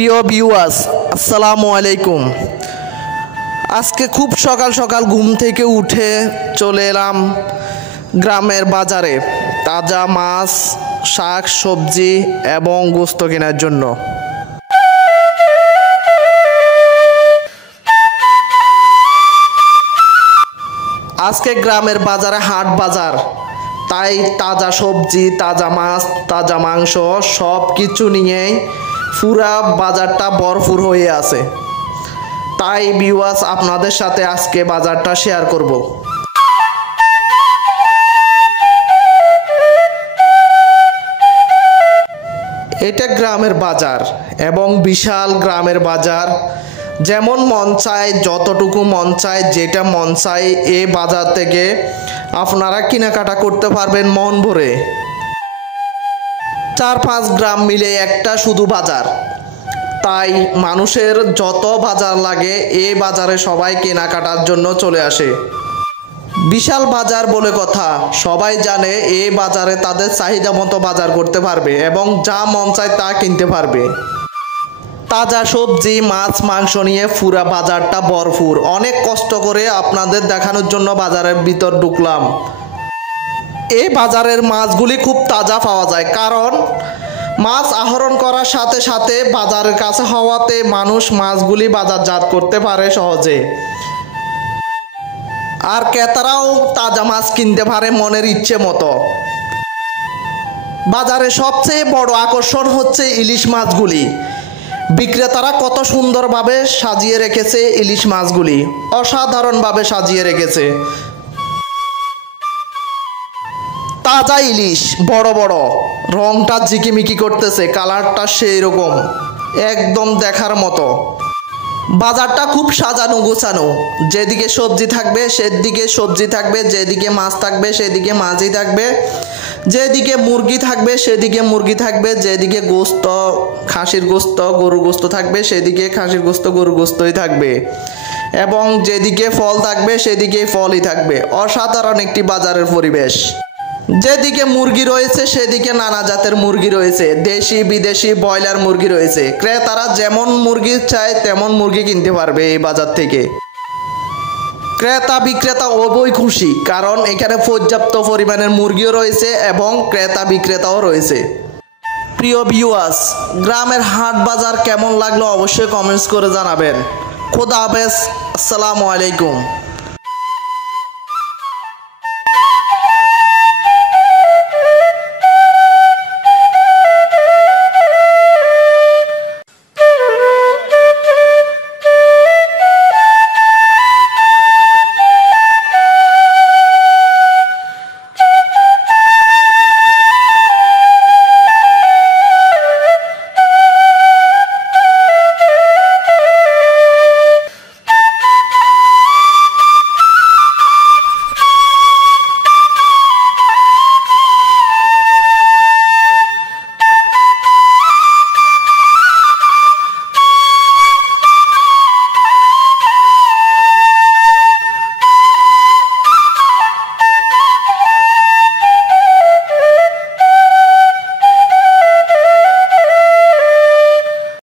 প্রিয় ভিউয়ার্স, আসসালামু আলাইকুম। আজকে খুব সকাল সকাল ঘুম থেকে উঠে চলে এলাম গ্রামের বাজারে তাজা মাছ, শাক সবজি এবং গোস্ত কেনার জন্য। আজকে গ্রামের বাজারে হাট বাজার, তাই তাজা সবজি, তাজা মাছ, তাজা মাংস সব কিছু নিয়েই পুরা বাজারটা ভরপুর হয়ে আছে। তাই ভিউয়ার্স, আপনাদের সাথে আজকে বাজারটা শেয়ার করব। এটা গ্রামের বাজার এবং বিশাল গ্রামের বাজার। যেমন মন চায়, যতটুকু মন চায়, যেটা মন চায় এই বাজার থেকে আপনারা কেনাকাটা করতে পারবেন মন ভরে। 4-5 গ্রাম মিলে একটা শুধু বাজার, তাই মানুষের যত বাজার লাগে এই বাজারে সবাই কেনাকাটার জন্য চলে আসে। বিশাল বাজার বলে কথা, সবাই জানে এই বাজারে তাদের চাহিদা মতো বাজার করতে পারবে এবং যা মন চায় তা কিনতে পারবে। তাজা সবজি, মাছ, মাংস নিয়ে পুরা বাজারটা ভরপুর। অনেক কষ্ট করে আপনাদের দেখানোর জন্য বাজারের ভিতর ঢুকলাম। এই বাজারের মাছগুলি খুব তাজা পাওয়া যায়, কারণ মাছ আহরণ করার সাথে সাথে বাজারের কাছে হওয়াতে মানুষ মাছগুলি বাজারজাত করতে পারে সহজে। আর ক্রেতারাও তাজা মাছ কিনতে পারে মনের ইচ্ছে মতো। বাজারে সবচেয়ে বড় আকর্ষণ হচ্ছে ইলিশ মাছগুলি। বিক্রেতারা কত সুন্দরভাবে সাজিয়ে রেখেছে ইলিশ মাছগুলি, অসাধারণভাবে সাজিয়ে রেখেছে। তাজা ইলিশ, বড় বড়, রংটা ঝিকিমিকি করতেছে, কালারটা সেই রকম, একদম দেখার মতো। বাজারটা খুব সাজানো গোছানো, যেদিকে সবজি থাকবে সেদিকে সবজি থাকবে, যেদিকে মাছ থাকবে সেদিকে মাছই থাকবে, যেদিকে মুরগি থাকবে সেদিকে মুরগি থাকবে, যেদিকে গোস্ত, খাসির গোস্ত, গরুর গোস্ত থাকবে সেদিকে খাসির গোস্ত, গরুর গোস্তই থাকবে, এবং যেদিকে ফল থাকবে সেদিকে ফলই থাকবে। অসাধারণ একটি বাজারের পরিবেশ। যেদিকে মুরগি রয়েছে সেদিকে নানা জাতের মুরগি রয়েছে, দেশি বিদেশি ব্রয়লার মুরগি রয়েছে। ক্রেতারা যেমন মুরগি চায় তেমন মুরগি কিনতে পারবে এই বাজার থেকে। ক্রেতা বিক্রেতা উভয় খুশি, কারণ এখানে পর্যাপ্ত পরিমাণের মুরগিও রয়েছে এবং ক্রেতা বিক্রেতাও রয়েছে। প্রিয় ভিউয়ার্স, গ্রামের হাট বাজার কেমন লাগলো অবশ্যই কমেন্টস করে জানাবেন। খোদা হাফেজ, আসসালামু আলাইকুম।